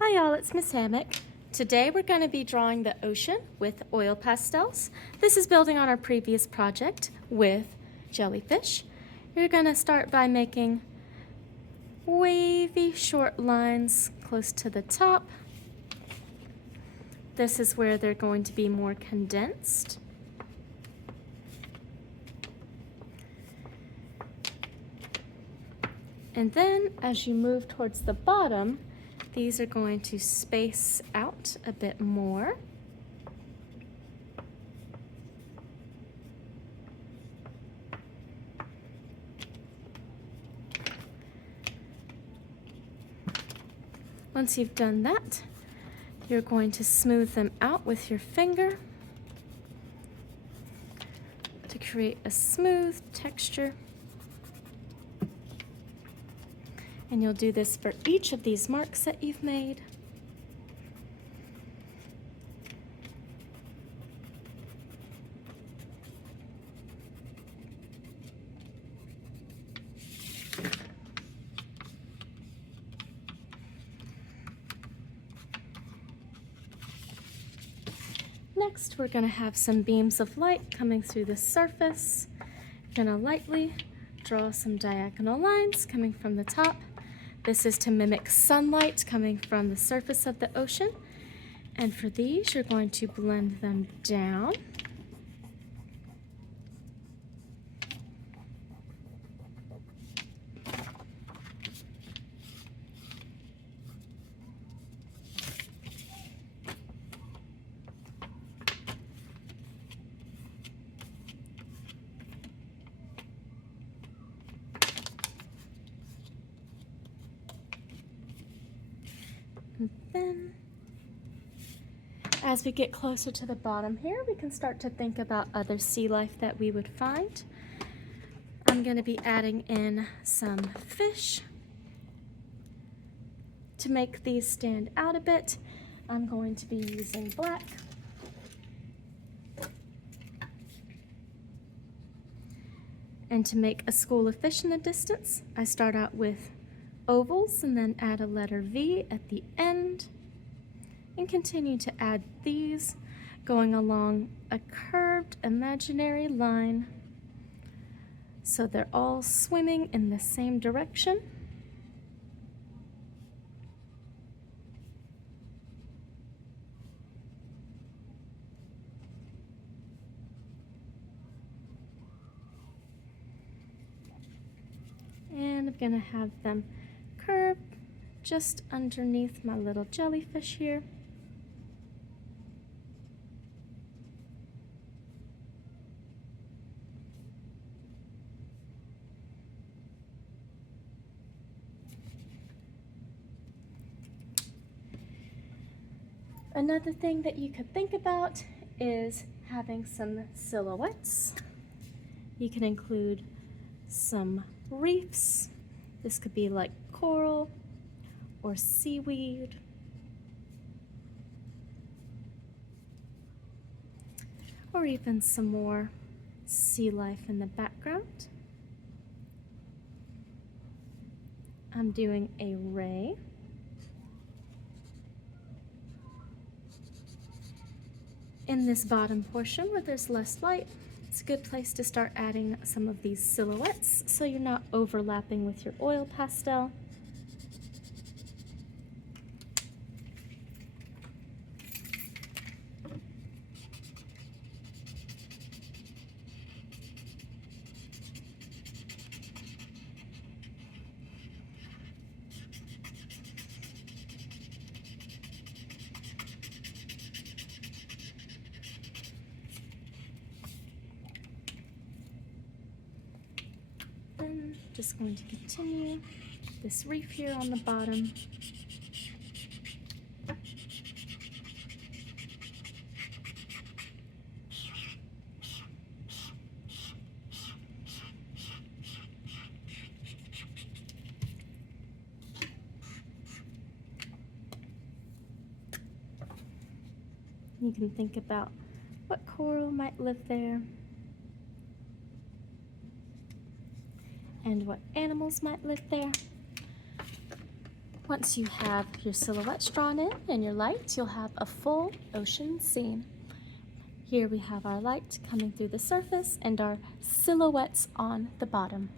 Hi y'all, it's Miss Hammock. Today we're going to be drawing the ocean with oil pastels. This is building on our previous project with jellyfish. You're going to start by making wavy short lines close to the top. This is where they're going to be more condensed. And then as you move towards the bottom, these are going to space out a bit more. Once you've done that, you're going to smooth them out with your finger to create a smooth texture. And you'll do this for each of these marks that you've made. Next, we're going to have some beams of light coming through the surface. You're going to lightly draw some diagonal lines coming from the top. This is to mimic sunlight coming from the surface of the ocean. And for these, you're going to blend them down. And then, as we get closer to the bottom here, we can start to think about other sea life that we would find. I'm going to be adding in some fish. To make these stand out a bit, I'm going to be using black. And to make a school of fish in the distance, I start out with ovals and then add a letter V at the end and continue to add these going along a curved imaginary line so they're all swimming in the same direction. And I'm going to have them curve just underneath my little jellyfish here. Another thing that you could think about is having some silhouettes. You can include some reefs. This could be like coral or seaweed. Or even some more sea life in the background. I'm doing a ray. In this bottom portion where there's less light, it's a good place to start adding some of these silhouettes so you're not overlapping with your oil pastel. Just going to continue this reef here on the bottom. You can think about what coral might live there. And what animals might live there. Once you have your silhouettes drawn in and your light, you'll have a full ocean scene. Here we have our light coming through the surface and our silhouettes on the bottom.